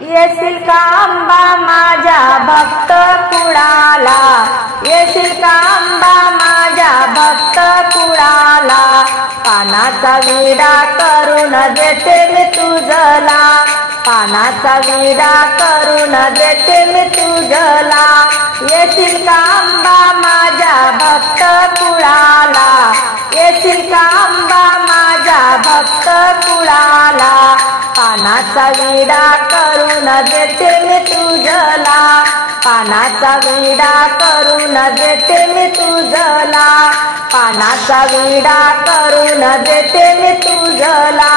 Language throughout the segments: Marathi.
येशील का अंबा माझ्या भक्त कुळाला, येशील का अंबा माझ्या भक्त कुळाला, पानाचा विडा करून देते मी तुझला, पानाचा विडा करून देते मी तुझला, येशील का अंबा माझ्या भक्त कुळाला, येशील का अंबा माझ्या भक्त कुळाला, पानाचा विडा करून देते मी तुझला, पानाचा विडा करून देते मी तुझला, पानाचा विडा करून देते मी तुझला,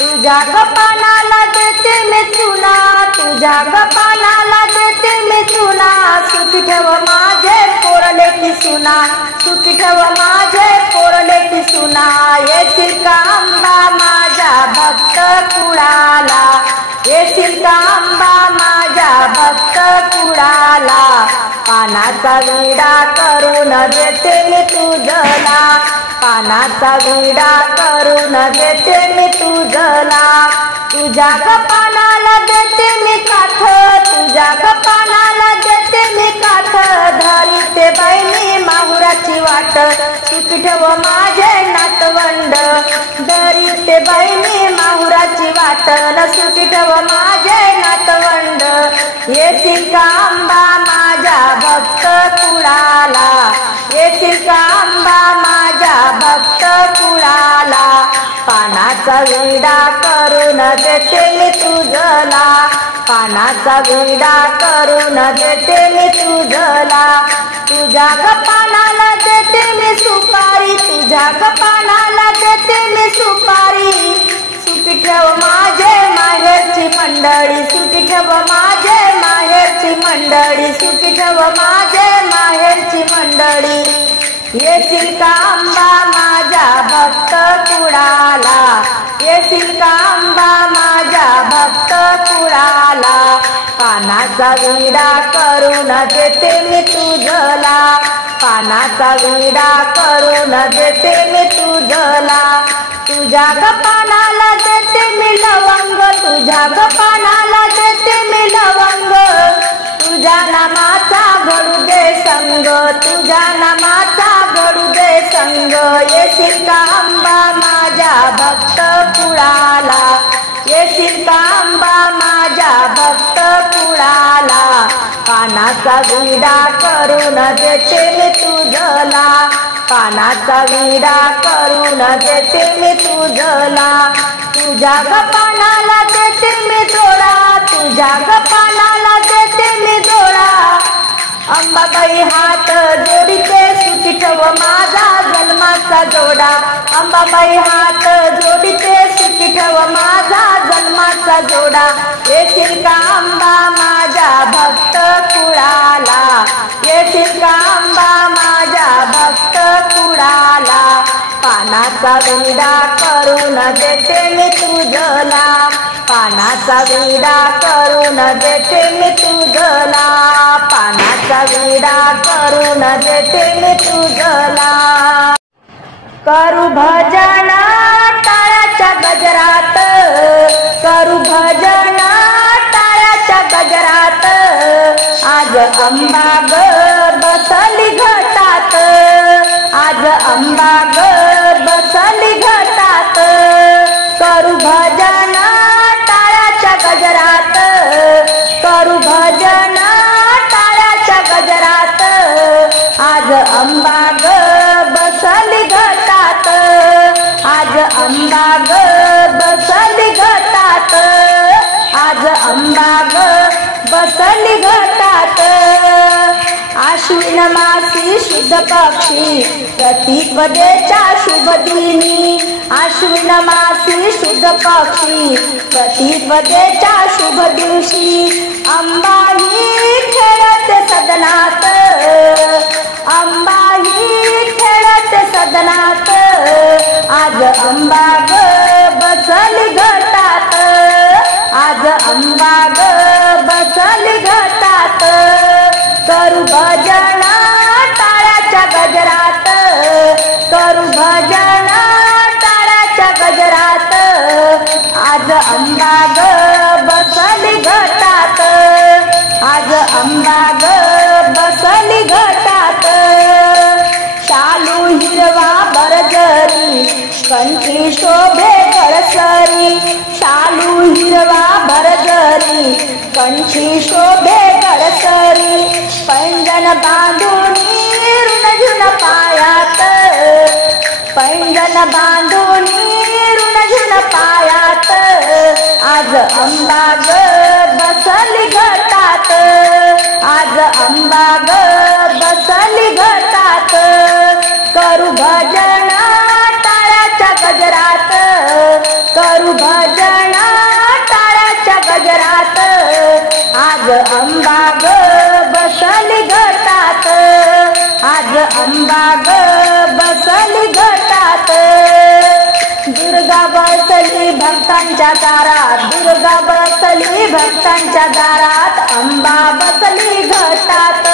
तुझ्या पानाला देते मी चुना, तुझ्या पानाला देते मी चुना, सुखी ठेव माझे पोरले की सुना, सुखी ठेव माझे पोरले की सुना, येशील का अंबा माझ्या भक्त कुळाला, येशील का अंबा माझ्या भक्त कुळाला, पानाचा विडा करून देते मी तुझला, पानाचा विडा करून देते मी तुझला, तुझ्या पानाला देते मी काठ, तुझ्या पानाला देते मी काठ, धरी ते बहिणी माहुराची वाट, सुखी ठेव माझे नातवंड, धरी ते बहिणी माहुराची वाट, सुखी ठेव माझे नातवंड, येशील का अंबा माझ्या भक्त कुळाला, येशील का अंबा माझ्या भक्त कुळाला, पानाचा विडा करून देते मी तुझला, पानाचा विडा करून देते मी तुझला, तुझ्या पानाला देते मी सुपारी, तुझ्या पानाला देते मी सुपारी, सुखी ठेव माझे माहेरची मंडळी, सुखी ठेव माझे माहेरची मंडळी, सुखी ठेव माझे माहेरची मंडळी, येशील का अंबा माझ्या भक्त कुळाला, येशील का अंबा माझ्या भक्त कुळाला, पानाचा विडा करून देते मी तुझला, पानाचा विडा करून देते मी तुझला, तुझ्या पानाला देते मी लवंग, तुझ्या पानाला देते मी लवंग, तुझ्या नामाचा घडू दे संग, तुझ्या नामाचा घडू दे संग, येशील का अंबा माझ्या भक्त कुळाला, येशील का अंबा माझ्या भक्त कुळाला, पानाचा विडा करून देते मी तुझला, पानाचा विडा करून देते मी तुझला, तुझ्या पानाला देते मी जोडा, तुझ्या पानाला देते मी जोडा, अंबाबाई हात जोडीते सुखी ठेव माझा जन्माचा जोडा, अंबाबाई हात जोडीते सुखी ठेव माझा जन्माचा जोडा, येशील का अंबा माझ्या भक्त कुळाला, येशील का अंबा माझ्या भक्त कुळाला, पानाचा विडा करून देते मी तुझला, पानाचा विडा करून देते मी तुझला, पानाचा विडा करून देते मी तुझला, करू भजन टाळ्याच्या गजरात, करू भजन टाळ्याच्या गजरात, आज अंबा ग बसली घटात, आज अंबा ग बसली घटात, करू भजन टाळ्याच्या गजरात, करू भजन टाळ्याच्या गजरात, आज अंबा ग बसली घटात, आज अंबा ग बसली घटात, आज अंबा ग बसली घटात, आश्विन मासी शुद्ध पक्षी प्रतिपदेच्या शुभ दिनी, आश्विन मासी शुद्ध पक्षी प्रतिपदेच्या शुभ दिवशी, अंबा ही खेळते सदनात, अंबा ही खेळते सदनात, आज अंबा ग बसली घटात, आज अंबा ग बसली घटात, करू भजन टाळ्याच्या गजरात, करू भजन टाळ्याच्या गजरात, आज अंबा ग बसली घटात. कंठी शोभे गळसरी शालू हिरवा भरजरी कंठी शोभे गळसरी पैंजण बांधून ऋण पायात पैंजण बांधून ऋण पायात आज अंबा ग बसली घटात आज अंबा ग बसली घटात करू भजन टाळ्याच्या गजरात करू भजन टाळ्याच्या गजरात आज अंबा ग बसली घटात आज अंबा ग बसली घटात दुर्गा बसली भक्तांच्या दारात दुर्गा बसली भक्तांच्या दारात अंबा बसली घटात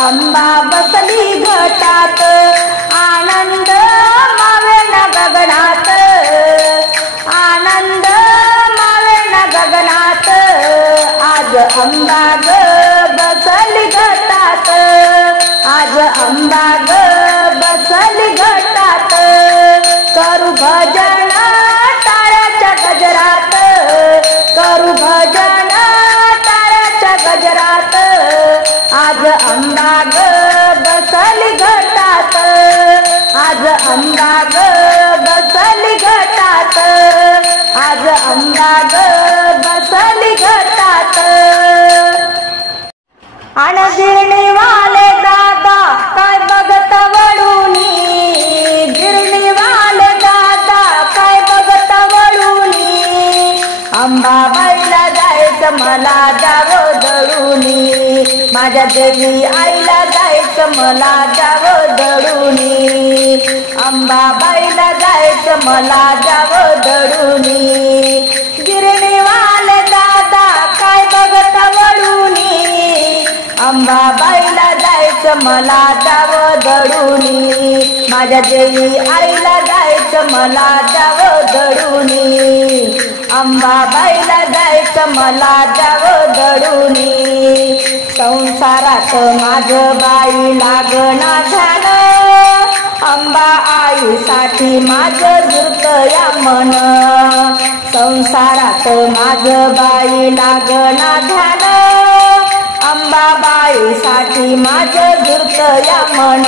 अंबा बसली घटात आनंद मावेन गगनात आनंद मावेन गगनात आज अंबा ग बसली घटात आज अंबा ग बसली घटात करू भजन टाळ्याच्या गजरात करू भजन टाळ्याच्या गजरात आज अंबा ग बसली घटात आज अंबा ग बसली घटात आज अंबा ग बसली घटात गिरणी वाले दादा काय बघत वळूनी गिरणी वाले दादा काय बघत वळूनी अंबाबाईला जायचं मला जावं दळूनी माझ्या देवी आईला जायचं मला जावं दळूनी अंबाबाईला जायचं मला जावं दळूनी गिरणी वाले दादा काय बघत वळूनी अंबाबाईला जायचं मला जावं दळूनी माझ्या देवी आईला जायचं मला जावं दळूनी अंबाबाईला जायचं मला जावं दळूनी संसारात माझं बाई लागना झालं अंबा आईसाठी माझं झुरतया मन संसारात माझं बाई लागना झालं अंबाबाईसाठी माझं झुरतया मन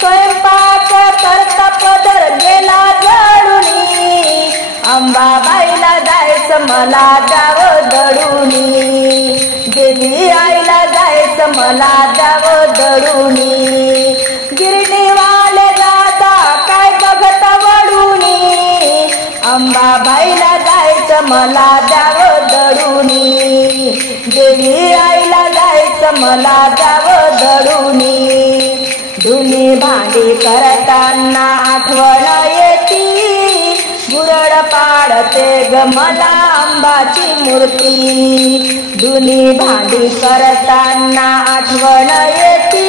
स्वयंपाक करता पदर गेला जळूनी अंबाबाईला जायचं मला जावं दळूनी देवी आईला जायचं मला जावं दळूनी गिरणी वाले दादा काय बघत वळूनी अंबाबाईला जायचं मला जावं दळूनी देवी आईला जायचं मला जावं दळूनी धुनी भांडी करताना आठवण येती बुरड पाडते ग मला अंबाची मूर्ती धुनी भांडी करताना आठवण येती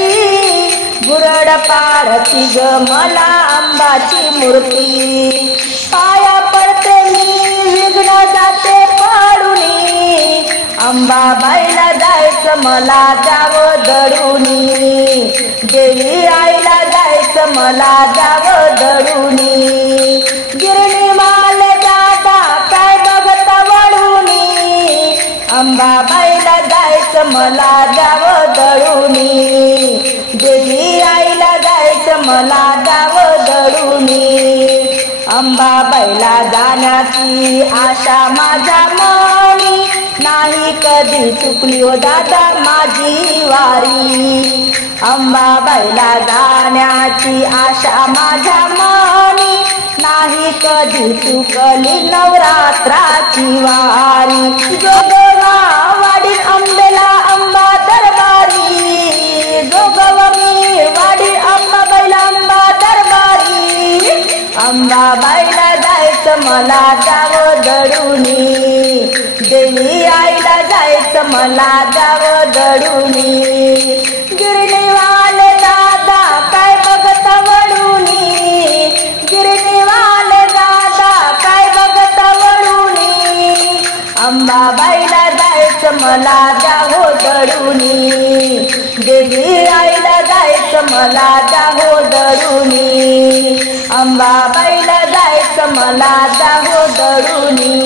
बुरड पाडती ग मला अंबाची मूर्ती पाया पडते मी विघ्न जाते पडूनी अंबाबाईला जायचं मला जावं दळूनी देवी आईला जायचं मला जावं दळूनी गिरणी वाले दादा काय बघत वळूनी अंबाबाईला जायचं मला जावं दळूनी देवी आईला जायचं मला जावं दळूनी अंबाबाईला जाण्याची आशा माझ्या मनी नाही कधी चुकली हो दादा माझी वारी अंबाबाईला जाण्याची आशा माझ्या मनी नाही कधी चुकली नवरात्राची वारी जोगवा वाडी अंबेला अंबा दरबारी जोगवा मी वाडी अंबाबाईला अंबा दरबारी अंबाबाईला जायचं मला जावं दळूनी देवी आईला जायचं मला जावं दळूनी गिरणी वाले दादा काय बघत वळूनी गिरणी वाले दादा काय बघत वळूनी अंबा अंबाबाईला जायचं मला जाहो दळुनी, देवी आईला जायचं मला जाहो दळुनी, अंबाबाईला जायचं मला जाहो दळुनी।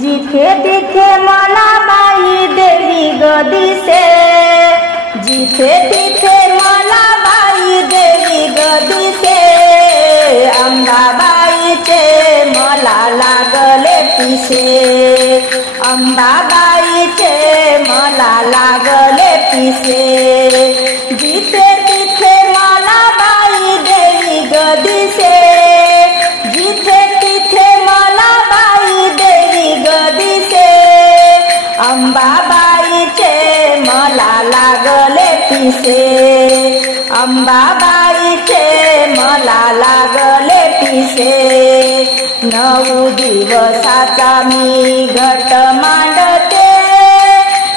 जिथे तिथे मला बाई देवी ग दिसे, जिथे तिथे मला बाई देवी ग दिसे, अंबाबाईचे मला लागले पिसे, अंबाबाईचे मला लागले पिसे। जिथे तिथे मला बाई देवी ग दिसे, जिथे तिथे मला बाई देवी ग दिसे, अंबाबाईचे मला लागले पिसे, अंबाबाईचे मला लागले पिसे। 9 दिवसाचा मी घट मांडते,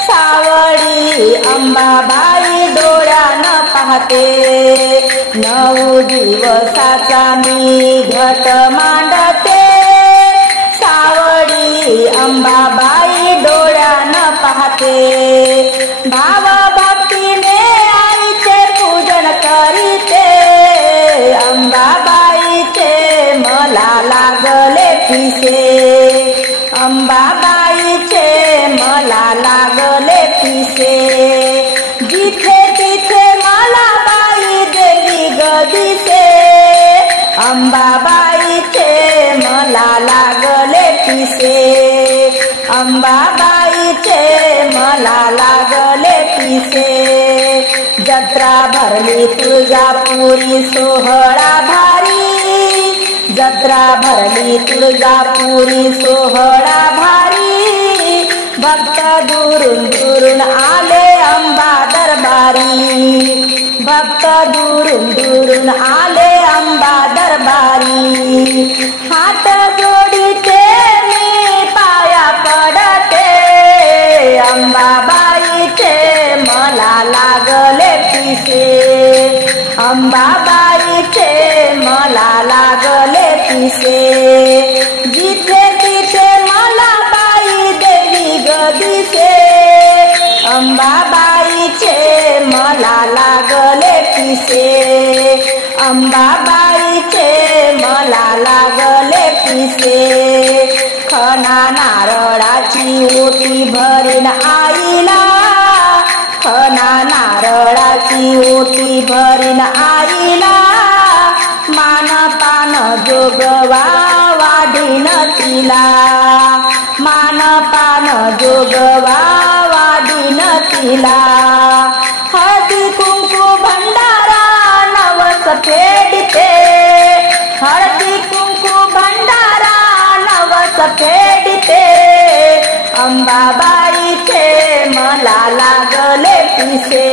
सावळी अंबाबाई डोळ्यानं पाहते, 9 दिवसाचा मी घट मांडते, सावळी अंबाबाई डोळ्यानं पाहते। भाव भक्तीने आईचे पूजन करीते, अंबाबाईचे मला लागले पिसे, अंबाबाईचे मला लागले पिसे। जिथे तिथे मला बाई देवी ग दिसे, अंबाबाईचे मला लागले पिसे, अंबाबाईचे मला लागले पिसे। जत्रा भरली तुळजापुरी सोहळा भारी, जत्रा भरली तुळजापुरी सोहळा भारी, भक्त दुरून दुरून आले अंबा दरबारी, भक्त दुरून दुरून आले अंबा दरबारी। हात जोडीते मी पाया पडते, अंबाबाईचे मला लागले पिसे, अंबाबाईचे मला लागले पिसे। जिथे तिथे मला बाई देवी ग दिसे, अंबाबाईचे मला लागले पिसे, अंबाबाईचे मला लागले पिसे। खणा नारळाची ओटी भरीन आईला, खणा नारळाची ओटी भरीन आईला, मान पान जोगवा वाढीन तिला, मान पान जोगवा वाढीन तिला। हळदी कुंकू भंडारा नवस फेडते, हळदी कुंकू भंडारा नवस फेडते, अंबाबाईचे मला लागले पिसे,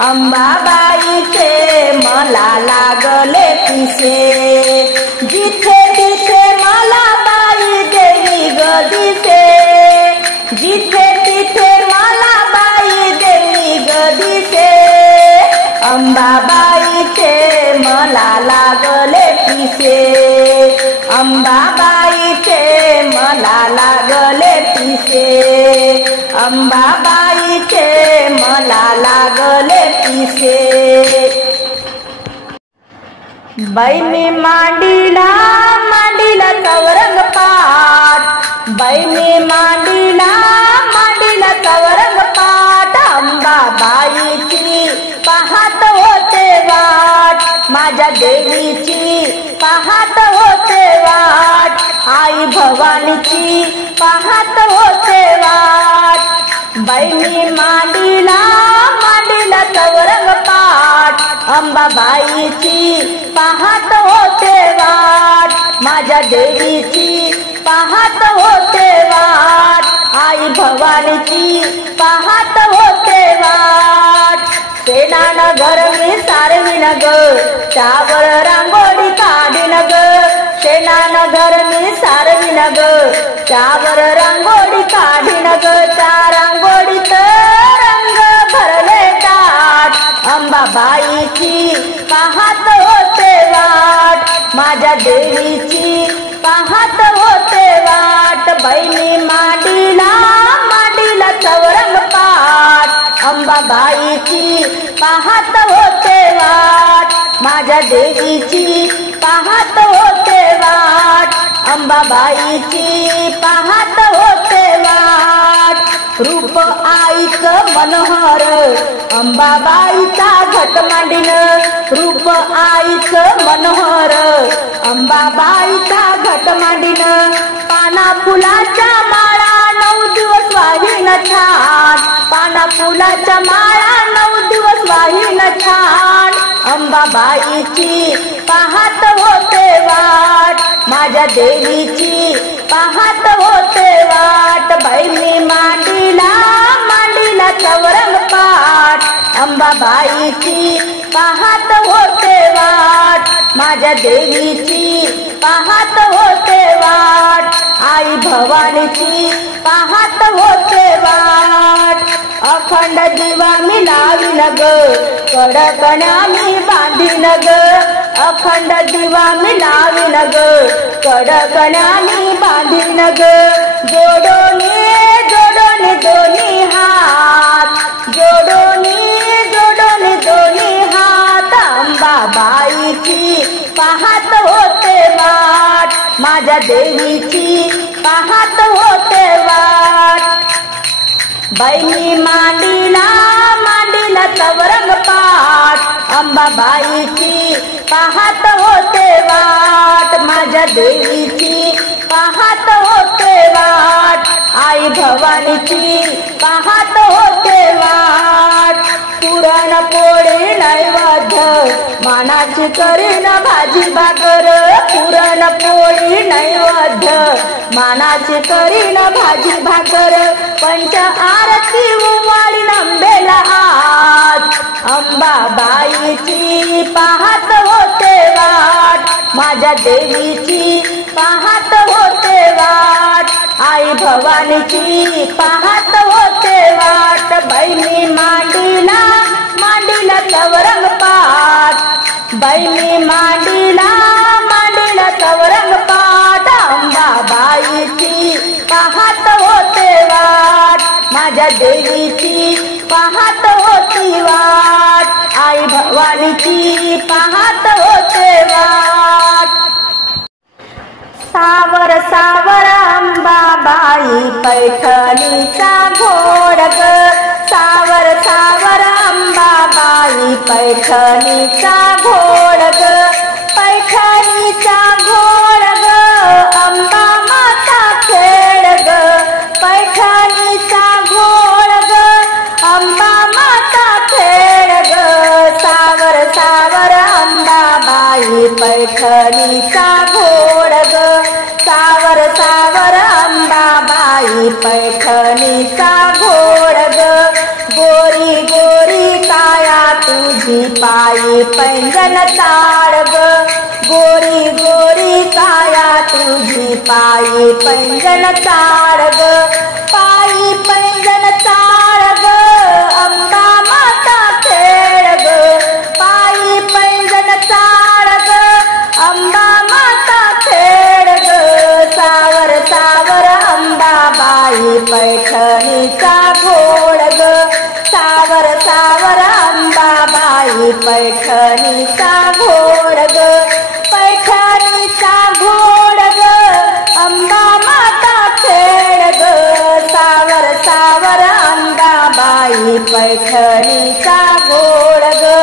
अंबाबाईचे मला लागले पिसे। जिथे तिथे मला बाई देवी ग दिसे, जिथे तिथे मला बाई देवी ग दिसे, अंबाबाईचे मला लागले पिसे, अंबाबाईचे मला लागले पिसे, अंबाबाईचे मला लागले पिसे। बाई मी मांडीला मांडीला चौरंग पाट, बाई मी मांडीला मांडीला चौरंग पाट, अंबाबाईची पाहत होते वाट, माझ्या देवीची पाहत होते वाट, आई भवानीची पाहत होते वाट। बाई मी मांडीला मांडीला चौरंग पाट, अंबाबाईची पाहत होते वाट, माझ्या देवीची पाहत होते वाट, आई भवानीची पाहत होते वाट। सेनानगर मी सारवीन ग, त्यावर रांगोळी काढीन ग, सेनानगर मी सारवीन ग, त्यावर रांगोळी काढीन ग, त्या रांगोळीत रंग भरले ताट, अंबाबाईची पाहत होते वाट, माझ्या देवीची पाहत होते वाट, बहिणी मांडीला मांडीला चौरंग पाट, अंबाबाईची पाहत होते वाट, माझ्या देवीची पाहत होते वाट, अंबाबाईची पाहत होते वाट. रूप आईचं मनोहर अंबाबाईचा घट मांडीन, रूप आईचं मनोहर अंबाबाईचा घट मांडीन. पाना फुलाच्या माळा 9 दिवस वाहीन छान, पाना फुलाच्या माळा 9 दिवस वाहीन छान, अंबाबाईची पाहत होते वाट, माझ्या देवीची पाहत होते वाट. बहिणी मांडीला मांडीला चौरंग पाट, अंबाबाईची पाहत होते वाट, माझ्या देवीची पाहत होते वाट. आई भवानीची पाहत होते वाट. अखंड दिवा मी लावीन ग, कडकण्या मी बांधीन ग, अखंड दिवा मी लावीन ग, कडकण्या मी बांधीन ग. जोडोनी जोडोनी दोन्ही हात, जोडोनी जोडोनी दोन्ही हात, अंबाबाईची पाहत होते वाट, माझ्या देवीची पाहत होते वाट. बहिणी मांडीला मांडीला चौरंग पाट, अंबाबाईची पाहत होते वाट, माझ्या देवीची पाहत होते वाट. आई भवानीची पाहत होते वाट. पुरणपोळी नैवेद्य मानाची करीन भाजी भाकर, पुरणपोळी नैवेद्य मानाची करीन भाजी भाकर. पंच आरती उवाळीन अंबेला आज, अंबाबाईची पाहत होते वाट, माझ्या देवीची पाहत होते वाट. आई भवानीची पाहत होते वाट. बहिणी मांडीला मांडीला चौरंग पाट, बहिणी मांडीला मांडीला चौरंग पाट, अंबाबाईची पाहत होते वाट, माझ्या देवीची पाहत होती वाट. आई भवानीची पाहत होते वाट. सावर सावर अंबाबाई पैठणीचा घोड ग, सावर सावर अंबाबाई पैठणीचा घोड ग, पैठणीचा घोड ग, अंबा माता खेळ ग, पैठणीचा घोड ग, अंबा माता खेळ ग. सावर सावर अंबाबाई पैठणीचा घोड ग, सावर सावर अंबाबाई पैठणीचा घोड ग. गोरी गोरी काया तुझी पायी पैंजण ताड ग, गोरी गोरी काया तुझी पायी पैंजण ताड ग, पायी पैंजण ताड ग, अंबा माता खेळ ग, पायी पैंजण ताड ग, अंबा माता खेळ ग. सावर सावर अंबाबाई पैठणीचा घोड ग, सावर सावर अंबाबाई पैठणीचा घोड ग, पैठणीचा घोड ग, अंबा माता खेळ ग. सावर सावर अंबाबाई पैठणीचा घोड ग.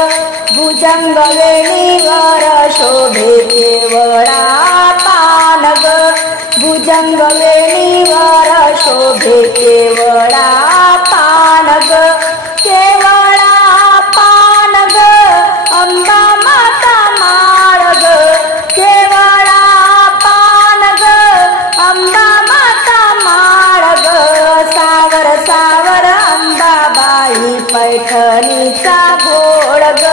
भुजंग वेणीवर शोभे केवळा पान ग, भुजंग वेणीवर शोभे केवळा पान ग, केवळा पान ग, अंबा माता माळ ग, केवळा पान ग, अंबा माता माळ ग. सावर सावर अंबाबाई पैठणीचा घोड ग,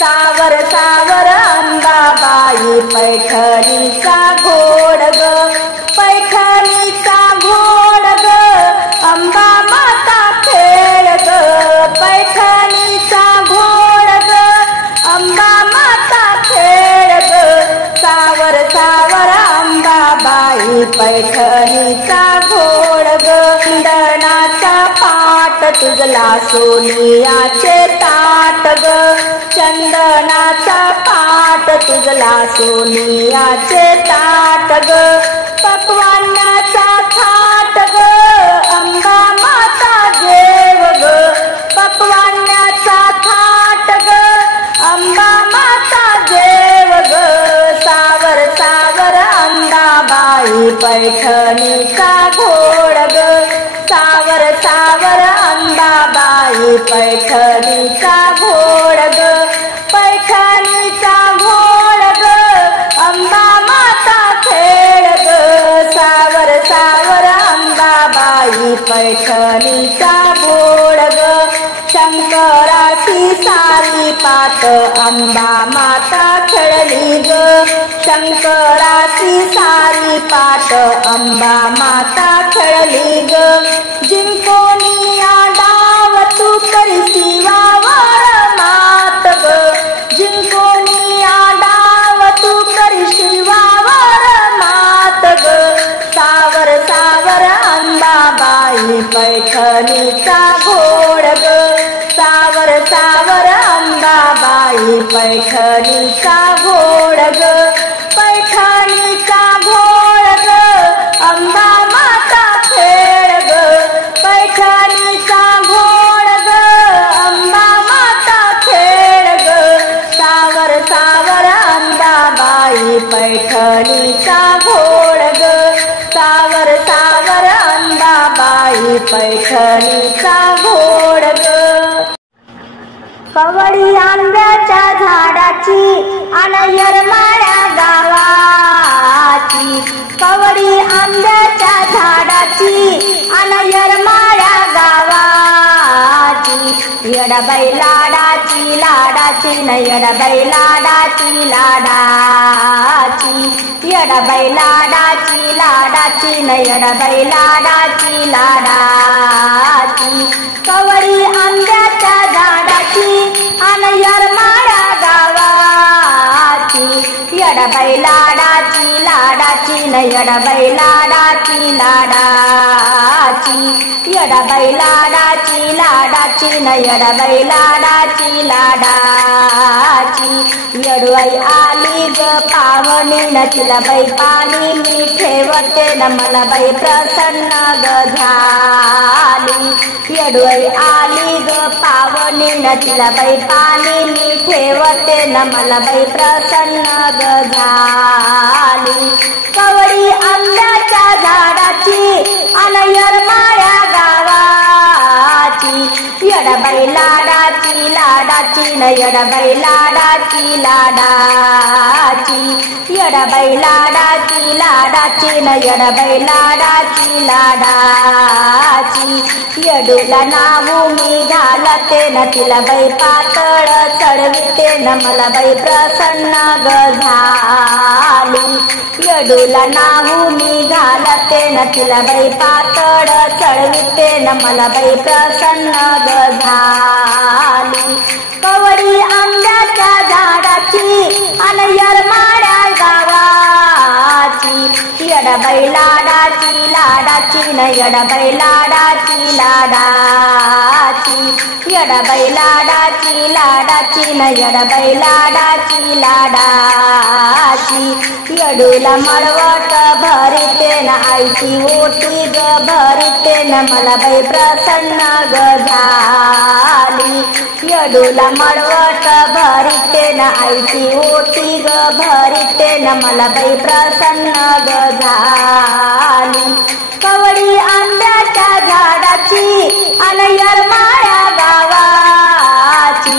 सावर सावर अंबाबाई पैठणीचा घोड ग, पैठणीचा घोड ग, अंबा माता खेळ ग, पैठणीचा घोड ग, अंबा माता खेळ ग. सावर सावर अंबाबाई पैठणी तुझला सोनियाचे ताट ग, चंदनाचा पाट तुझला सोनियाचे ताट ग, पक्वान्नाचा थाट ग, अंबा माता देव ग, पक्वान्नाचा थाट ग, अंबा माता देव ग, सावर सावर अंबाबाई पैठणीचा घोड ग, सावर सावर अंबाबाई पैठणीचा घोड ग, पैठणीचा घोड ग, अंबा माता खेळ ग, सावर सावर अंबाबाई पैठणीचा घोड ग, शंकराची सारी पात अंबा माता खेळली ग, शंकराची सारी पाट अंबा माता खेळली ग, जिंकोनिया डाव तू करसी वावर मात ग, जिंकोनिया डाव तू करशी वावर मात ग, सावर सावर अंबाबाई पैठणीचा घोड ग, सावर सावर अंबाबाई पैठणीचा घोड ग, पैठणीचा घोड ग, अंबा माता खेळ ग, पैठणीचा घोड ग, अंबा माता खेळ ग, सावर सावर अंबाबाई पैठणीचा घोड ग, सावर सावर अंबाबाई पैठणीचा घोड ग. कवळी आंब्याच्या झाडाची अन येरमाळ्या गावाची, कवळी आंब्याच्या झाडाची अन येरमाळ्या गावाची, येडबाई लाडाची लाडाची न येडबाई लाडाची लाडाची, येडबाई लाडाची लाडाची न येडबाई लाडाची लाडाची, कवळी आंब्याच्या झाडाची अन येरमाळ्या गावाची, येडबाई लाडाची लाडाची न येडबाई लाडाची लाडाची, येडबाई लाडाची लाडाची न येडबाई लाडाची लाडाची, येडबाई आली ग पावनी न तिला बाई पाणी मी ठेवते न मला बाई प्रसन्न ग झाली, येडबाई आली ग पावनी न तिला बाई पाणी मी ठेवते न मला बाई प्रसन्न ग झाली, कवळी आंब्याच्या झाडाची अन येरमाळ्या गावाची, येडबाई लाडाची लाडाची न येडबाई लाडाची लाडाची, येडबाई लाडाची लाडाची न येडबाई लाडाची लाडाची, येडूला नाव मी घालते न तिला बाई पातळ चढविते न मला बाई प्रसन्न ग झाली, येडूला नाव मी घालते न तिला बाई पातळ चढविते न मला बाई प्रसन्न ग झाली, कवळी आंब्याच्या झाडाची अन येरमाळ्या गावाची, येडबाई लाडाची लाडाची न येडबाई लाडाची लाडाची, येडबाई लाडाची लाडाची न येडबाई लाडाची लाडाची, येडूला मळवट भरिते न आईची ओटी ग भरिते न मला बाई प्रसन्न ग झाली, येडूला मळवट भरिते न आईची ओटी ग भरिते न मला बाई प्रसन्न ग झाली, कवळी आंब्याच्या झाडाची अन येरमाळ्या गावाची,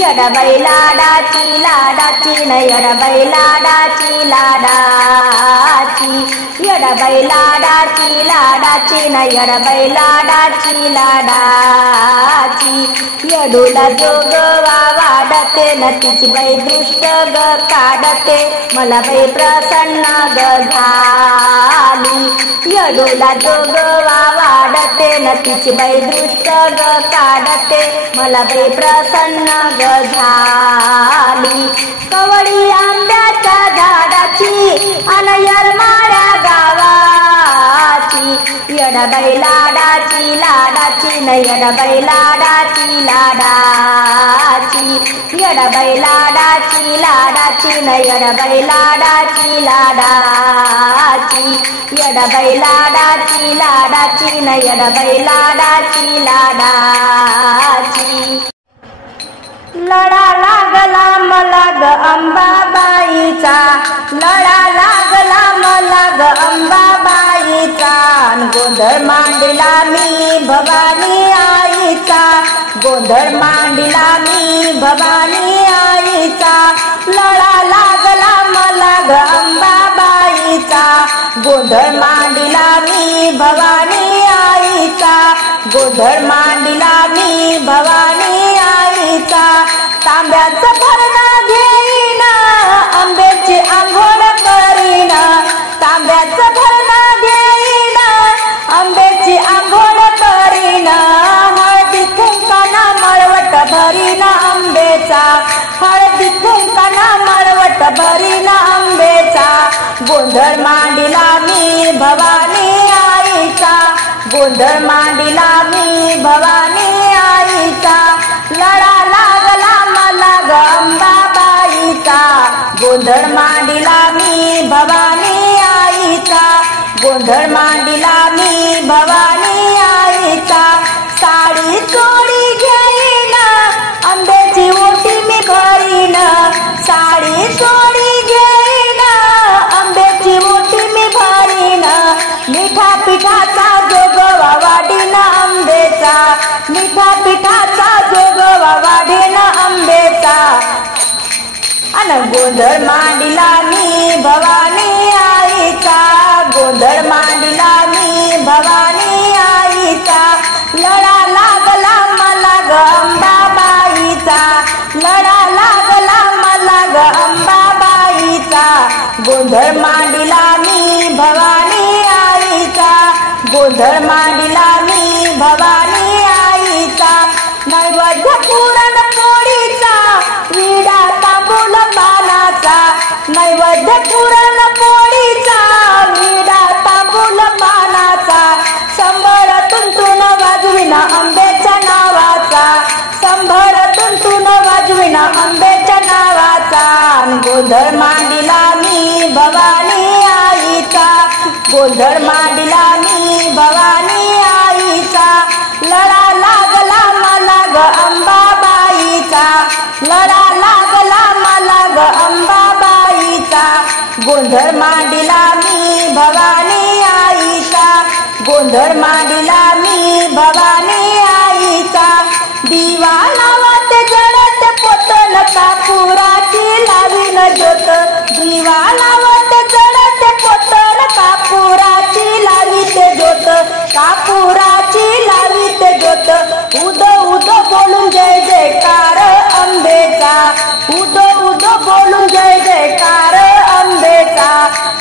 येडबाई लाडाची लाडाची न येडबाई लाडाची लाडाची, येडबाई लाडाची लाडाची न येडबाई लाडाची लाडाची, येडूला जोगवा वाढते न तिची बाई दृष्ट ग काढते मला बाई प्रसन्न ग झाली, येडूला जोगवा वाढते न तिची बाई दृष्ट ग काढते मला बाई प्रसन्न ग झाली, कवळी आंब्याच्या झाडाची अन येरमाळ्या गावाची, येडबाई लाडाची लाडाची न येडबाई लाडाची लाडाची येडबाई लाडाची लाडाची न येडबाई लाडाची लाडाची येडबाई लाडाची लाडाची न येडबाई लाडाची लाडाची लढा लागला मला ग अंबाबाईचा लढा लागला मला ग अंबाबाईचा गोंधळ मांडला मी भवानी आईचा गोंधळ मांडला मी भवानी आईचा लढा लागला मला ग अंबाबाईचा गोंधळ मांडला मी भवानी आईचा गोंधळ मांडला मी भवानी आईचा तांब्याचं भरणं घेईन आंब्याची आंघोळ करीन तांब्याचं भरणं घेईन आंब्याची आंघोळ करीन हळदी कुंकाना मळवट भरीन आंब्याचा हळदी कुंकाना मळवट भरीन आंब्याचा गोंधळ मांडला मी भवानी आईचा गोंधळ मांडला मी भवानी आईचा लढा लागला मला ग अंबाबाईचा गोंधळ मांडला मी भवानी आईचा गोंधळ मांडला मी भवानी आईचा साडी चोळी घेईन आंब्याची ओटी मी भरीन साडी चोळी घेईन आंब्याची ओटी मी भरीन मिठा पिठाचा जोगवा वाढीन आंब्याचा मिठा पिठाचा जोगवा वाढीन आंब्याचा अन गोंधळ मांडला मी भवानी आईचा गोंधळ मांडला मी भवानी आईचा लढा लागला मला ग अंबाबाईचा लढा लागला मला ग अंबाबाईचा गोंधळ मांडला मी भवानी आईचा गोंधळ मांडला मी भवानी आईचा नैवेद्य पुरणपोळीचा विडा तांबूल पानाचा नैवेद्य पुरणपोळीचा विडा तांबूल पानाचा संभर तुंतून वाजविन आंब्याच्या नावाचा संभर तुंतून वाजविन आंब्याच्या नावाचा गोंधळ मांडला मी भवानी आईचा गोंधळ मांडला मी भवानी आईचा लढा लागला मला ग अंबाबाईचा लढा लागला मला ग अंबाबाईचा गोंधळ मांडला मी भवानी आईचा गोंधळ मांडला मी भवानी आईचा दिवा लावत जळत पोतन कापुराची लावीन ज्योत दिवा लावत जळत पोतन कापुराची लावीत ज्योत कापुराची लावीत ज्योत उद उद बोलून जय जयकार अंबेचा उद उद बोलून जय जयकार अंबेचा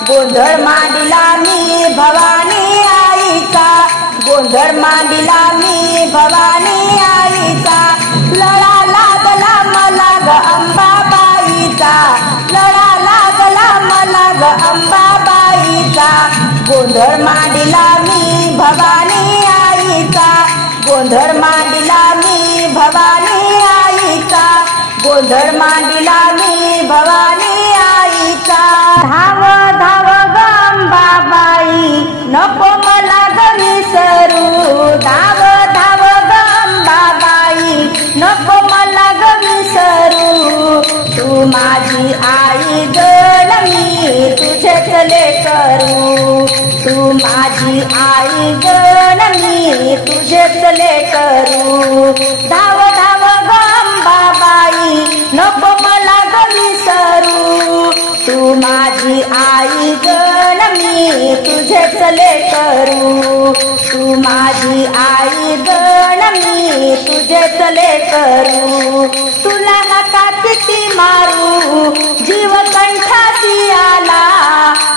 गोंधळ मांडला मी भवानी आईचा गोंधळ मांडला मी भवानी आईचा लढा लागला मला ग अंबाबाईचा लढा लागला मला ग अंबाबाईचा गोंधळ मांडला मी भवानी आईचा गोंधळ मांडला मी भवानी आईचा गोंधळ मांडला मी भवानी आईचा धाव धाव ग अंबाबाई नको मला ग विसरू धाव धाव ग अंबाबाई नको मला ग विसरू तू माझी आई गण मी तुझेच लेकरू तू माझी आई गण मी तुझेच लेकरू धाव धाव ग अंबाबाई नको मला ग विसरू तू माझी आई गण मी तुझेच लेकरू तू माझी आई गण मी तुझेच लेकरू तुला हाका किती मारू जीव कंठासी आला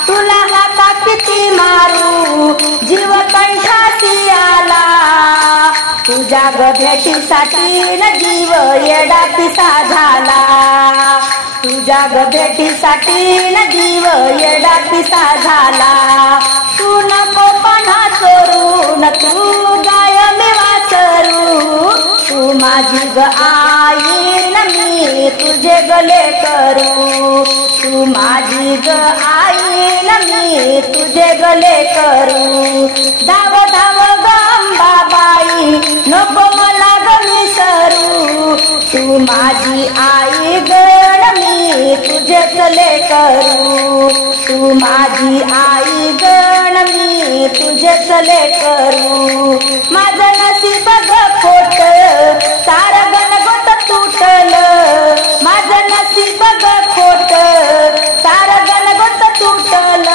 तुला हाका किती मारू जीव कंठासी आला तुझ्या ग भेटीसाठी न जीव येडा पिसा झाला तुझ्या ग भेटीसाठी न जीव येडा पिसा झाला. तू नको पणा चोरून तू गाय मी वासरू. तू माझी ग आई न मी तुझे गले करू. तू माझी ग आई न मी तुझे गले करू. धाव धाव ग अंबाबाई नको मला ग विसरू. तू माझी आई ग न मी तुझे गले करू. तू माझी आई ग न मी तुझे गले करू. माझं नशीब ग खोट सार गणगोत तुटल. माझं नशीब ग खोट सार गणगोत तुटल.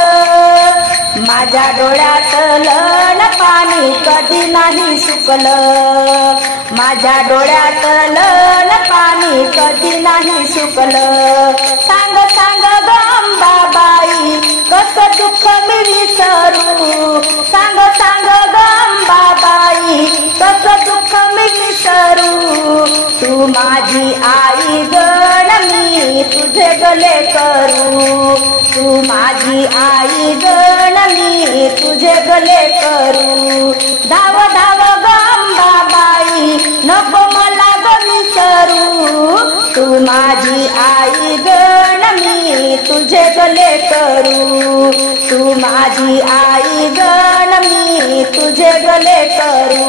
माझ्या डोळ्यातलं न पाणी कधी नाही सुकलं. माझ्या डोळ्यातलं न पाणी कधी नाही सुकलं. सांग सांग ग अंबाबाई कसं दुःख मी विसरू. सांग सांग ग अंबाबाई कसं दुःख मी विसरू. तू माझी आई ग न मी तुझे गले करू. तू माझी आई ग न मी तुझे गले करू. धाव धाव ग अंबाबाई नको मला ग विसरू. तू माझी आई ग न मी तुझे गले करू. तू माझी आई ग न मी तुझे गले करू.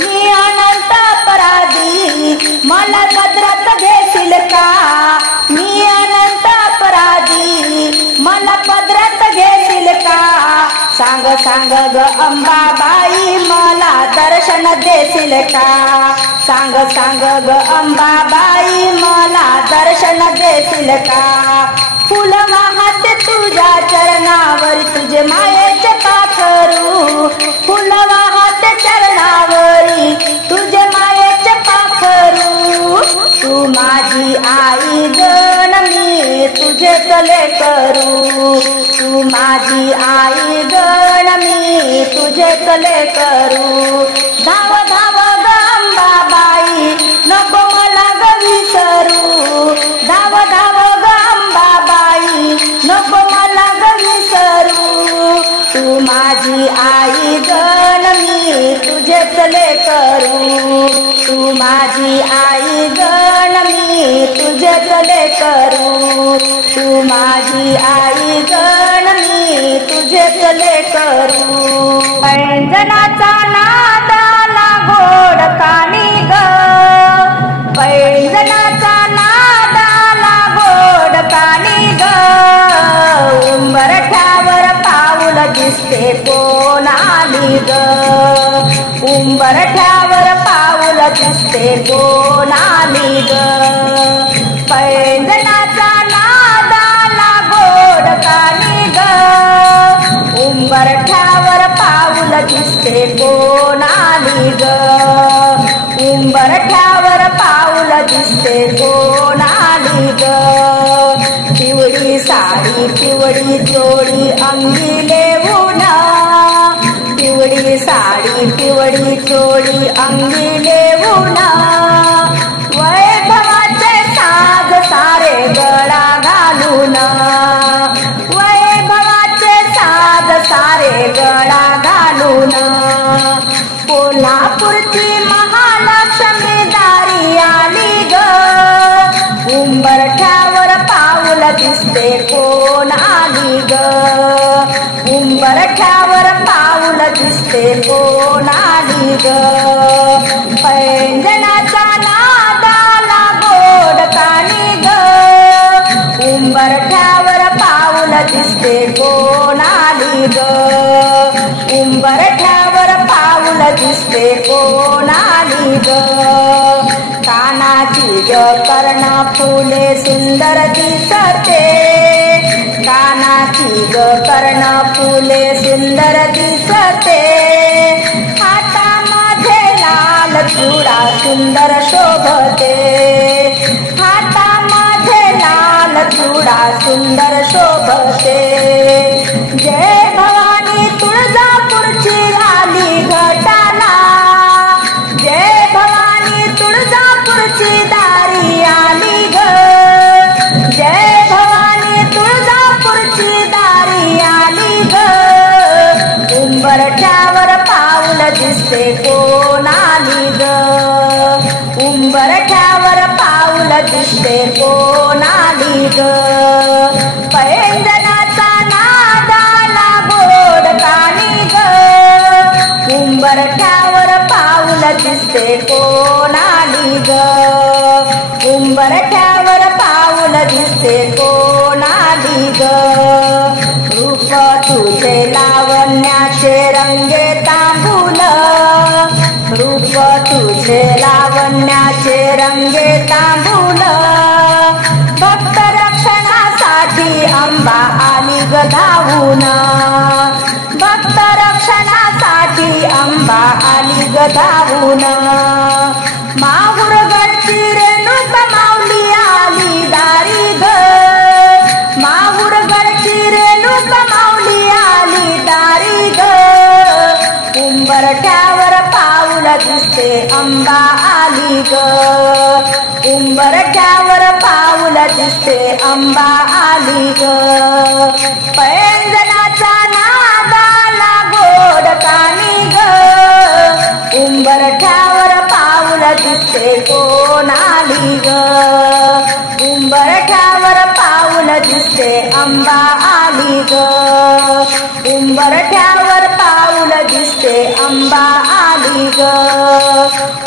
मी अनंत अपराधी मला पदरात घेशील का. मी अनंत अपराधी मला पदरात घेशील का. सांग सांग ग अंबाबाई मला दर्शन देशील का. सांग सांग ग अंबाबाई मला दर्शन देशील का. फुल वाहते तुझ्या चरणावर तुझे मायेचे पाखरू. फुल वाहते चरणावरी तुझे मायेचे पाखरू. तू माझी आई ग न मी तुझे गले करू. तू माझी आई ग न मी तुझे गले करू. धाव धाव ग अंबाबाई नको मला ग विसरू. धाव धाव ग अंबाबाई नको मला ग विसरू. तू माझी आई ग न मी तुझे गले करू. तू माझी आई ग न मी तुझे गले करू. तू माझी आई ग न मी तुझे गले करू. पैंजनाचा नाद आला गोड कानी ग. पैंजनाचा नाद आला गोड कानी ग. उंबरठ्यावर पाऊल दिसते कोण आली ग. उंबरठ्यावर पाऊल दिसते कोण आली ग. पैंजनाचा नाद आला गोड कानी ग. उंबरठ्यावर पाऊल दिसते कोण आली ग. उंबरठ्यावर पाऊल दिसते कोण आली ग. पिवळी साडी पिवळी चोळी अंगी लेऊन. पिवळी साडी पिवळी चोळी अंगी लेऊन. वैभवाचे साज सारे गळा घालून. वैभवाचे साज सारे गळा घालून. कोल्हापूरची महालक्ष्मी दारी आली ग. उंबरठ्यावर पाऊल दिसते कोण आली ग. उंबरठ्यावर पाऊल दिसते कोण आली ग. पैंजनाचा नाद आला गोड कानी ग. उंबरठ्यावर पाऊल दिसते कोण आली ग. उंबरठ्यावर पाऊल दिसते कोण आली ग. कानाची ग कर्ण फुले सुंदर दिसते. कानाची ग कर्ण फुले सुंदर दिसते. हातामध्ये लाल चुडा सुंदर शोभते. हातामध्ये लाल चुडा सुंदर शोभते. जय भवानी तुळजापूरची आली घटाला. जय भवानी तुळजापूरची दारी आली ग. दिसते कोण आली ग, उंबरठ्यावर पाऊल दिसते कोण आली ग, पैंजणाचा नादाला गोड कानी ग, उंबरठ्यावर पाऊल दिसते कोण आली ग, उंबरठ्यावर पाऊल दिसते कोण आली ग, रूप तुझे लावण्याचे रंगे तांबूल, रूप तुझे लावण्याचे रंगे तांबूल, भक्त रक्षणासाठी अंबा आली ग धावून, भक्त रक्षणासाठी अंबा आली ग धावून, माहुर गडची रेणुका माऊली आली दारी ग, माहुर गडची रेणुका माऊली आली दारी ग, उंबरठ्यावर पाऊल दिसते अंबा आली ग, उंबरठ्यावर पाऊल दिसते अंबा आली ग, पैंजणाचा नादाला गोड कानी ग, उंबरठ्यावर पाऊल दिसते कोण आली ग, उंबरठ्यावर पाऊल दिसते अंबा आली ग, उंबरठ्यावर पाऊल दिसते अंबा आली ग,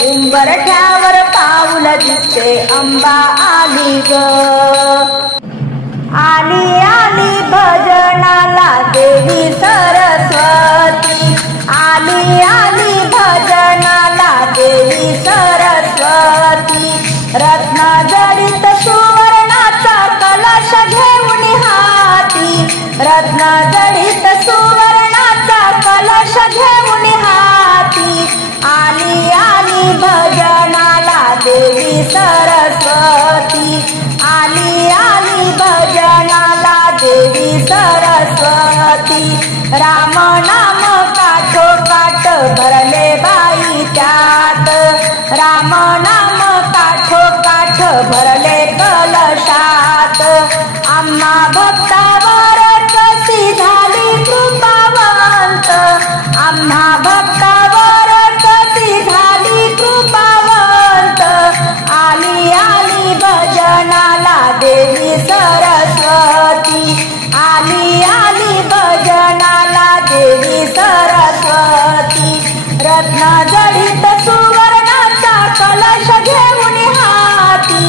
उंबरठ्यावर पाऊल दिसते अंबा आली ग, आली आली भजनाला देवी सरस्वती, आली आली भजनाला देवी सरस्वती, रत्न जडित सुवर्णाचा कलश घेऊन हाती, रत्न जडित सुवर्णाचा कलश घेऊन हाती, आली आली भजनाला देवी सरस्वती, आली आली भजनाला देवी सरस्वती, राम नाम काठोकाठ भरले बाई त्यात, राम नाम काठोकाठ भरले कलशात, आम्हा भक्तावर कशी झाली कृपावंत, आम्हा भक्तावर कशी झाली कृपावंत, आली आली भजनाला देवी सरस्वती, आली आली भजनाला देवी सरस्वती, रत्न जडित सुवर्णाचा कलश घेऊन हाती,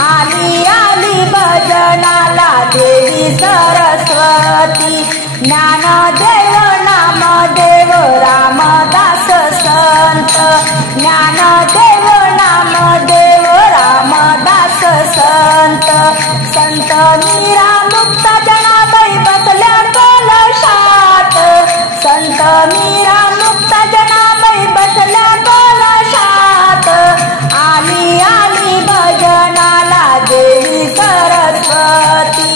आली आली भजनाला देवी सरस्वती, ज्ञानदेव नामदेव रामदास संत, ज्ञानदेव नामदेव रामदास संत, संत मीरा मुक्त जनाबाई बसल्या कलशात, संत मीरा मुक्त जनाबाई बसल्या कलशात, आली आली भजनाला देवी सरस्वती,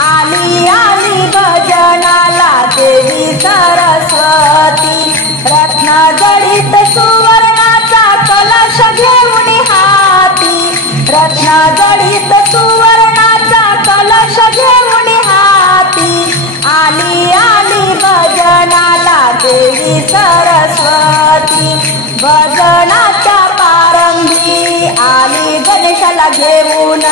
आली आली भजनाला देवी सरस्वती, रत्न जडित सुवर्णाचा कलश घेऊन हाती, रत्न जडित सुवर्णाचा कलश घेऊन हाती, आली आली भजनाला देवी सरस्वती, भजनाच्या पारंभी आली गणेशाला घेऊन,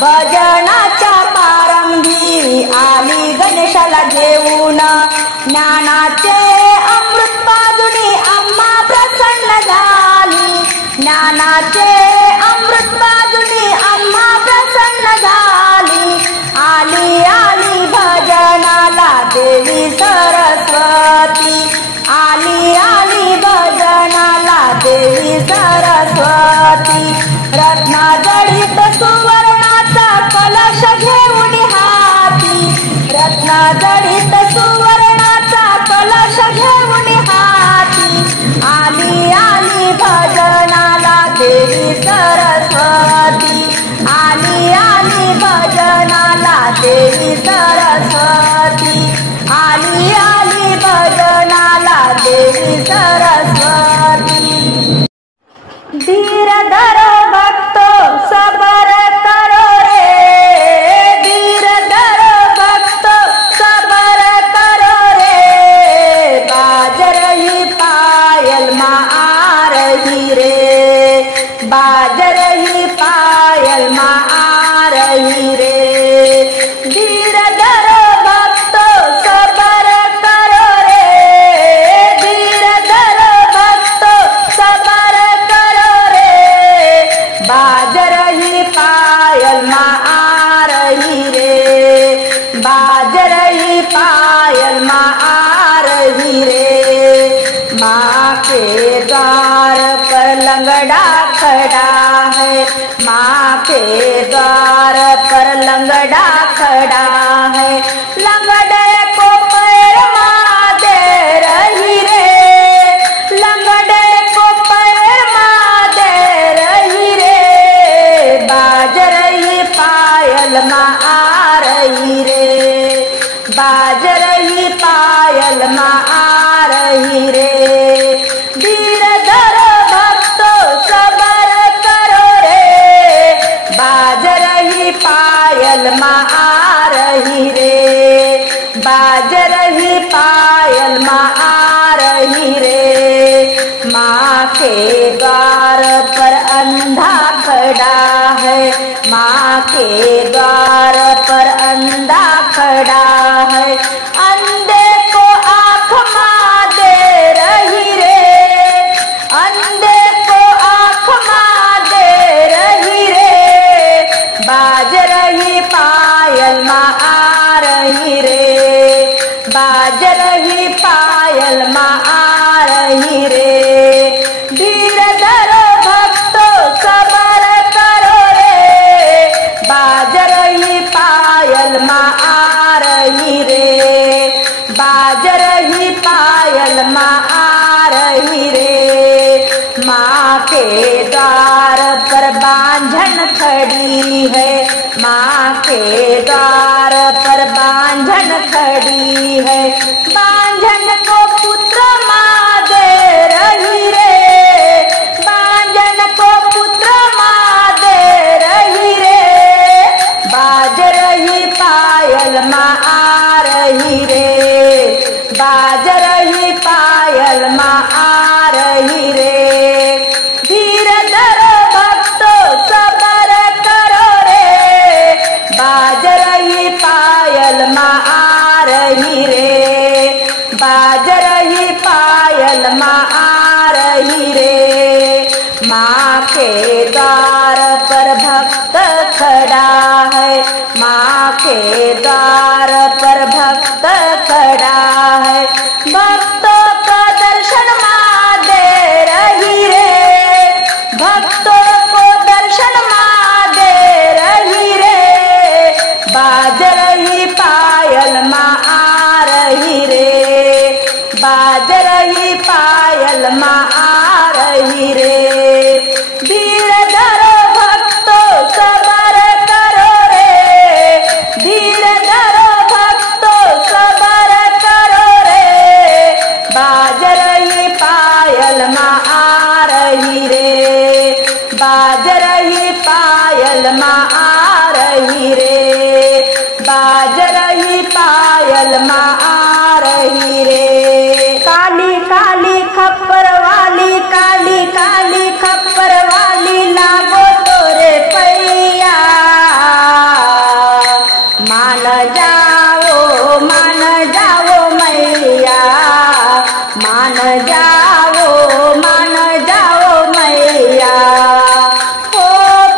भजनाच्या पारंभी आली गणेशाला घेऊन, ज्ञानाचे अमृत पाजुनी आम्हा प्रसन्न झाली, ज्ञानाचे अमृत पाजुनी आम्हा प्रसन्न झाली, आली आली भजनाला देवी सरस्वती, आली आली भजनाला देवी सरस्वती, रत्न जडित सुवर्णाचा कलश घेऊन हाती, रत्न जडित सुवर्णाचा कलश घेऊन हाती, आली आली भजनाला देवी सरस्वती, आली आली भजनाला देवी सरस्वती, आली आली भजनाला देवी सरस्वती, धीर धर भक्तो सबर पायल माँ आ रही रे, बाज रही पायल माँ आ रही रे। धीर धरो भक्तो सबर करो रे, धीर धरो भक्तो सबर करो रे, बाज रही पायल माँ आ रही रे, बाज रही पायल माँ आ रही रे। माँ के द्वार पर लंगड़ा खड़ा है, माँ के द्वार पर लंगड़ा खड़ा है, लंगड़े को पैर माँ दे रही रे, लंगड़े को पैर माँ दे रही रे, बाज रही पायल माँ आ रही रे, बाज रही पायल माँ आ रही रे। धीर धरो भक्तो सबर करो रे, बाज रही पायल माँ आ रही रे, बाज रही पायल माँ आ रही रे। माँ के द्वार पर अंधा खड़ा है, माँ के द्वार पर अंधा खड़ा है, अंधे को आँख माँ दे रही रे, अंधे को आँख माँ दे रही रे, बाज रही पायल माँ आ रही रे, बाज रही पायल माँ आ रही रे। धीर धरो भक्तो सबर करो रे, बाज रही पायल माँ आ रही रे, बाज रही पायल माँ आ रही रे। माँ के द्वार पर बांझन खड़ी है, माँ के द्वार पर बांझन खड़ी है, बांझन को पुत्र माँ दे रही रे, बांझन को पुत्र माँ दे रही रे, बाज रही पायल माँ आ रही रे, बाज रही पायल माँ आ रही रे। धीर धरो भक्तो सबर करो रे, बाज रही पायल माँ आ रही रे, बाज रही पायल माँ आ रही रे। माँ के द्वार पर भक्त खड़ा है, माँ के द्वार पर भक्त खड़ा है, भक्तों का दर्शन माँ दे रही रे, भक्तों को दर्शन माँ दे रही रे, बाज रही पायल माँ आ रही रे, बाज रही पायल माँ आ रही रे। धीर धरो भक्तो सबर करो रे, धीर धरो भक्तो सबर करो रे, बाज रही पायल माँ आ रही रे, बाज रही पायल माँ आ रही रे, बाज रही पायल माँ आ रही रे। काली काली खप्पर वाली, काली काली खप्पर वाली, लागो तोरे पैया, मान जाओ मैया, मान जाओ मैया। ओ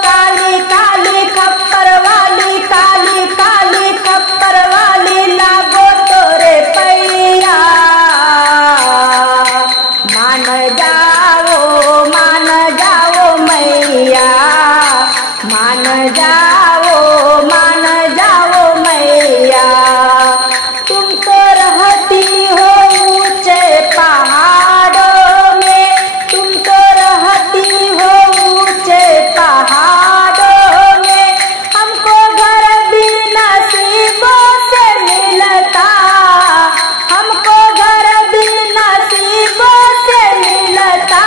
काली काली खप्पर वाली, काली काली खप्पर वाली, लागो तोरे पैया, मान जाओ मैया, मान जाओ मैया। तुम तो रहती हो ऊंचे पहाड़ों में, तुम तो रहती हो ऊंचे पहाड़ों में, हमको घर भी नसीबों से मिलता, हमको घर भी नसीबों से मिलता,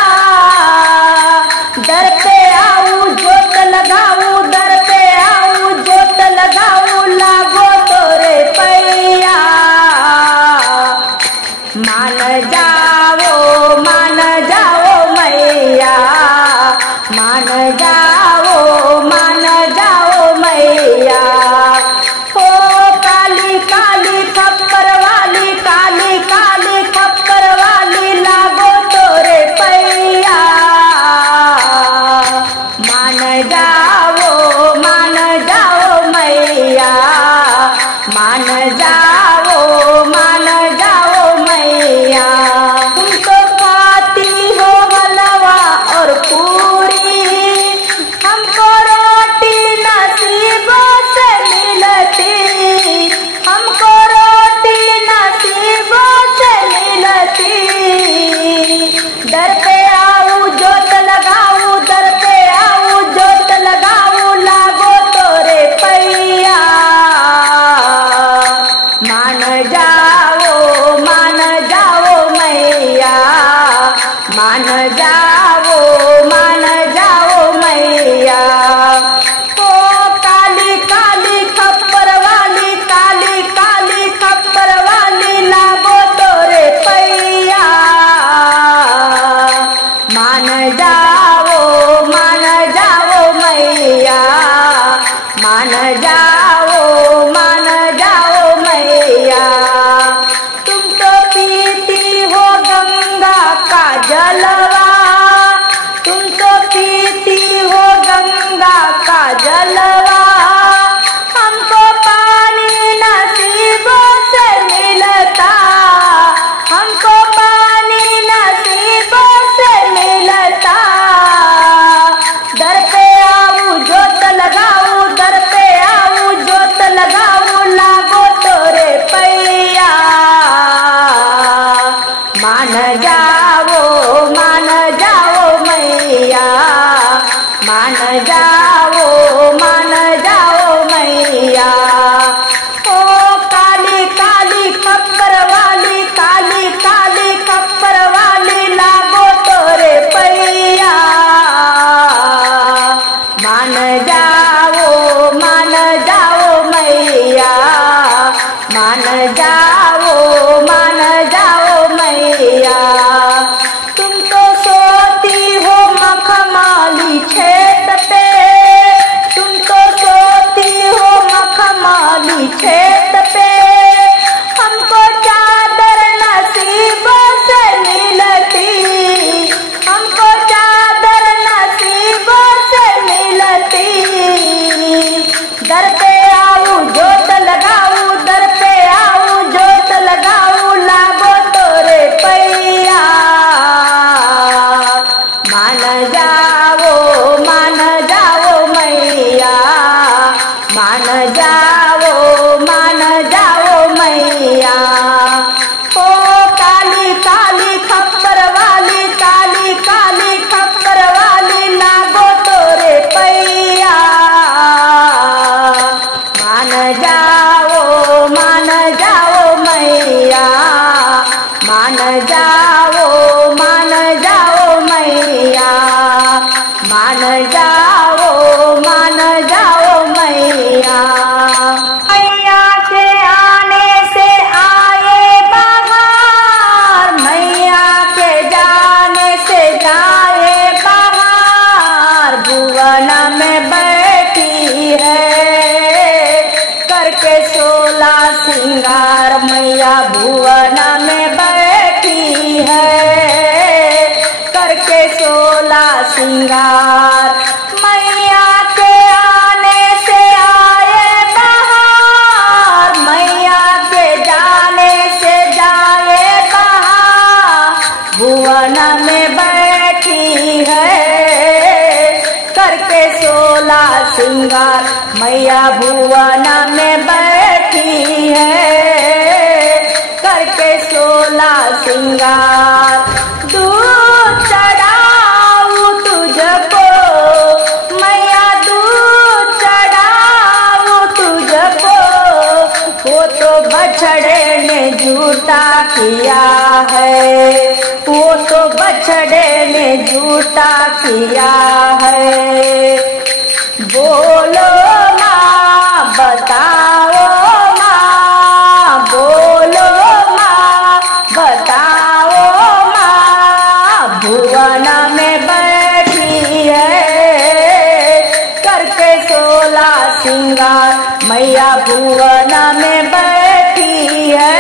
मान जाओ मैया। ओ काली काली खप्पर वाली, काली काली खप्पर वाली लागो तोरे पैया। मान जाओ मैया, मान जाओ मैया। तुम तो पीती हो गंगा का जलवा, तुम तो पीती हो गंगा का जलवा। हमको पानी नसीबों से मिलता, हमको पानी नसीबों से मिलता। दर पे आऊं जोत लगाऊं, दर पे आऊं जोत लगाऊं, लागो तोरे पैया। मान जाओ मैया, मान जाओ मैया। ओ काली काली खप्पर वाली, काली काली खप्पर वाली लागो तोरे पैया। मान जाओ मैया, मान जाओ मैया। तुम तो सोती हो मखमली छेत पे, तुम तो सोती हो मखमली छेत पे। हमको चादर नसीबों से मिलती, हमको चादर नसीबों से मिलती। दर पे आऊं जोत लगाऊं, दर पे आऊं जोत लगाऊं, लागो तोरे पैया। मान जाओ मैया, मान जाओ मैया। ओ काली काली खप्पर वाली, काली काली खप्पर वाली लागो तोरे पैया। मान जाओ मैया, मान जाओ मैया। मान जाओ मैया। मैया के आने से आए बहार, मैया के जाने से जाए बहार। भुवन में बैठी है करके 16 सिंगार, मैया भुवन में बैठी है करके 16 सिंगार। मैया के आने से आए बहार, मैया के जाने से जाए बहार। भुवन में बैठी है करके 16 सिंगार, मैया भुवन में बैठी है करके 16 सिंगार। दूध चढ़ाऊं तुझको मैया, दूध चढ़ाऊं तुझको। वो तो बछड़े ने झूठा किया है, वो तो बछड़े ने झूठा किया है। बोलो माँ बताओ माँ, बोलो माँ बताओ माँ। भुवन में बैठी है करके 16 सिंगार, मैया भुवन में बैठी है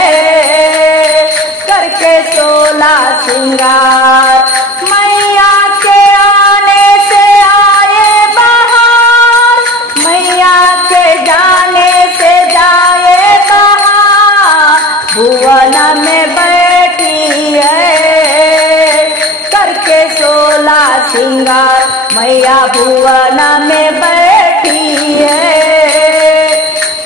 करके 16 सिंगार। मैया के आने से आए बहार, मैया के जाने से जाए बहार। भुवन में बैठी है करके 16 सिंगार, मैया भुवन में बैठी है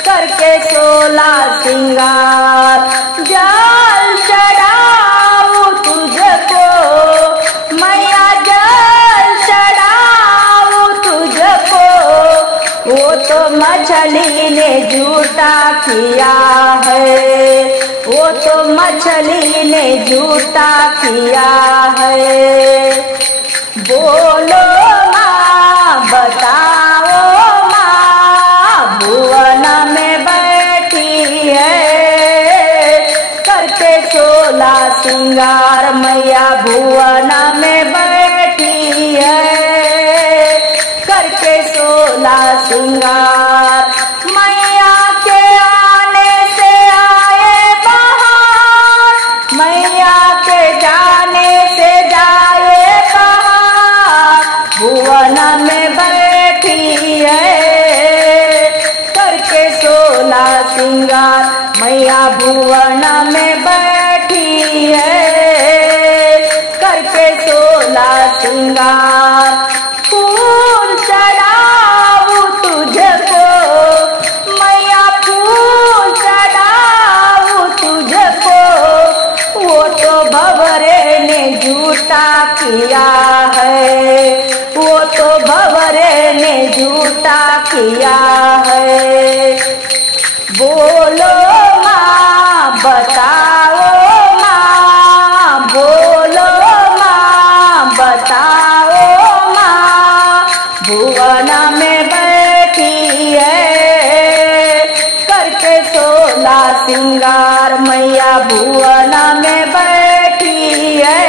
करके 16 सिंगार। जल चढ़ाऊं तुझको मैया, जल चढ़ाऊं तुझको। वो तो मछली ने झूठा किया है, वो तो मछली ने झूठा किया है। बोलो माँ बताओ माँ भुवन में बैठी है, करके 16 श्रृंगार मैया भुवन में बैठी है, करके 16 श्रृंगार। मैया के आने से आए बहार, मैया के जाने से जाए बहार, भुवन में बैठी है, करके 16 श्रृंगार मैया भुवन में बैठी है, करके 16 श्रृंगार। फूल चढ़ाऊं तुझको मैया फूल चढ़ाऊं तुझको, वो तो भंवरे ने झूठा किया है, वो तो भंवरे ने झूठा किया है। बोलो माँ बताओ माँ, बोलो माँ बताओ माँ भुवन में बैठी है, करके 16 श्रृंगार मैया भुवन में बैठी है,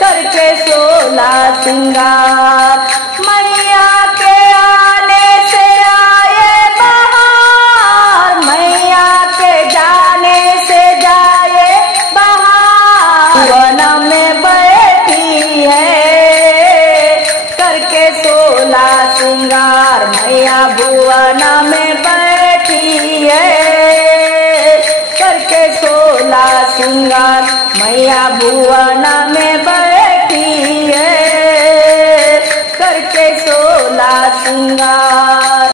करके 16 श्रृंगार। मैया के आने से आए बहार, मैया के जाने से जाए बहार, भुवन में बैठी है, करके 16 श्रृंगार मैया भुवन में बैठी है, करके 16 श्रृंगार मैया भुवन में बैठी है, करके 16 श्रृंगार।